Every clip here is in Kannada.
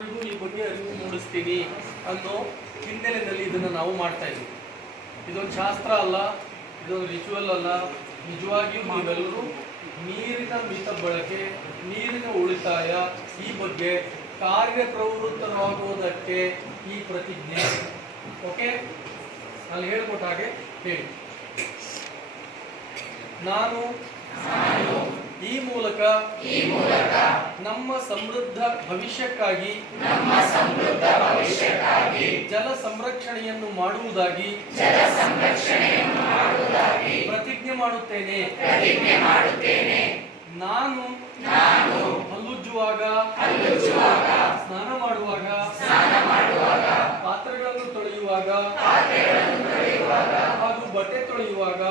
ಈ ಬಗ್ಗೆ ಅರಿವು ಮೂಡಿಸ್ತೀನಿ ಅನ್ನೋ ಹಿನ್ನೆಲೆಯಲ್ಲಿ ಇದನ್ನು ನಾವು ಮಾಡ್ತಾ ಇದ್ದೀವಿ. ಇದೊಂದು ಶಾಸ್ತ್ರ ಅಲ್ಲ, ಇದೊಂದು ರಿಚುವಲ್ ಅಲ್ಲ. ನಿಜವಾಗಿಯೂ ನೀವೆಲ್ಲರೂ ನೀರಿನ ಮಿತ ಬಳಕೆ, ನೀರಿನ ಉಳಿತಾಯ ಈ ಬಗ್ಗೆ ಕಾರ್ಯಪ್ರವೃತ್ತರಾಗುವುದಕ್ಕೆ ಈ ಪ್ರತಿಜ್ಞೆ. ಓಕೆ, ನಾನು ಹೇಳ್ಕೊಟ್ಟ ಹಾಗೆ ಹೇಳಿ. ನಾನು ಈ ಮೂಲಕ ನಮ್ಮ ಸಮೃದ್ಧ ಭವಿಷ್ಯಕ್ಕಾಗಿ ಜಲ ಸಂರಕ್ಷಣೆಯನ್ನು ಮಾಡುವುದಾಗಿ ಪ್ರತಿಜ್ಞೆ ಮಾಡುತ್ತೇನೆ. ನಾನು ಹಲ್ಲುಜ್ಜುವಾಗ, ಸ್ನಾನ ಮಾಡುವಾಗ, ಪಾತ್ರೆಗಳನ್ನು ತೊಳೆಯುವಾಗ ಹಾಗೂ ಬಟ್ಟೆ ತೊಳೆಯುವಾಗ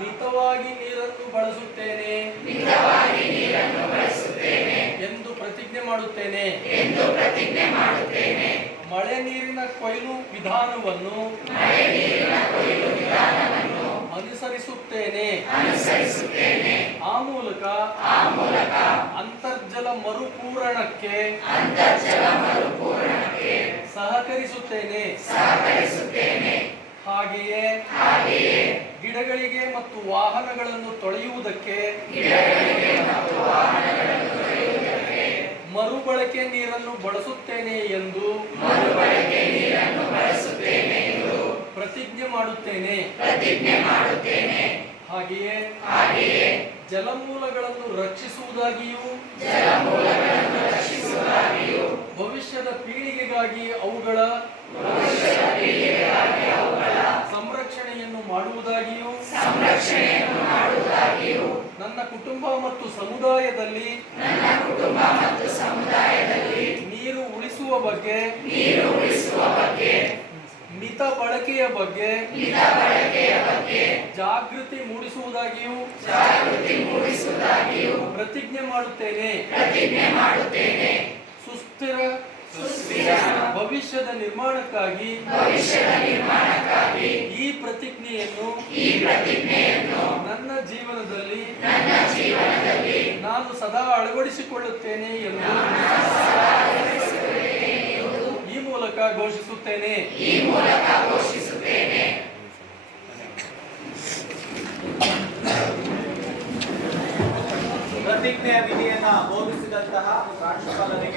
ಮಿತವಾಗಿ ನೀರನ್ನು ಬಳಸುತ್ತೇನೆ ಎಂದು ಪ್ರತಿಜ್ಞೆ ಮಾಡುತ್ತೇನೆ. ಮಳೆ ನೀರಿನ ಕೊಯ್ಲು ವಿಧಾನವನ್ನು ಅನುಸರಿಸುತ್ತೇನೆ. ಆ ಮೂಲಕ ಅಂತರ್ಜಲ ಮರುಪೂರಣಕ್ಕೆ ಸಹಕರಿಸುತ್ತೇನೆ. ಹಾಗೆಯೇ ಗಿಡಗಳಿಗೆ ಮತ್ತು ವಾಹನಗಳನ್ನು ತೊಳೆಯುವುದಕ್ಕೆ ಮರುಬಳಕೆ ನೀರನ್ನು ಬಳಸುತ್ತೇನೆ ಎಂದು ಪ್ರತಿಜ್ಞೆ ಮಾಡುತ್ತೇನೆ. ಹಾಗೆಯೇ ಜಲಮೂಲಗಳನ್ನು ರಕ್ಷಿಸುವುದಾಗಿಯೂ ಭವಿಷ್ಯದ ಪೀಳಿಗೆಗಾಗಿ ಅವುಗಳ ಸಂರಕ್ಷಣೆಯನ್ನು ಮಾಡುವುದಾಗಿಯೂ ನನ್ನ ಕುಟುಂಬ ಮತ್ತು ಸಮುದಾಯದಲ್ಲಿ ನೀರು ಉಳಿಸುವ ಬಗ್ಗೆ, ಮಿತ ಬಳಕೆಯ ಬಗ್ಗೆ ಜಾಗೃತಿ ಮೂಡಿಸುವುದಾಗಿಯೂ ಪ್ರತಿಜ್ಞೆ ಮಾಡುತ್ತೇನೆ. ಸುಸ್ಥಿರ ಭವಿಷ್ಯದ ನಿರ್ಮಾಣಕ್ಕಾಗಿ ಈ ಪ್ರತಿಜ್ಞೆಯನ್ನು ನನ್ನ ಜೀವನದಲ್ಲಿ ನಾನು ಸದಾ ಅಳವಡಿಸಿಕೊಳ್ಳುತ್ತೇನೆ ಎಂದು ಈ ಮೂಲಕ ಘೋಷಿಸುತ್ತೇನೆ. ಪ್ರತಿಜ್ಞೆಯ ವಿಧಿಯನ್ನು ಬೋಧಿಸಿದಂತಹ ಪ್ರಾಂಶುಪಾಲರಿಗೆ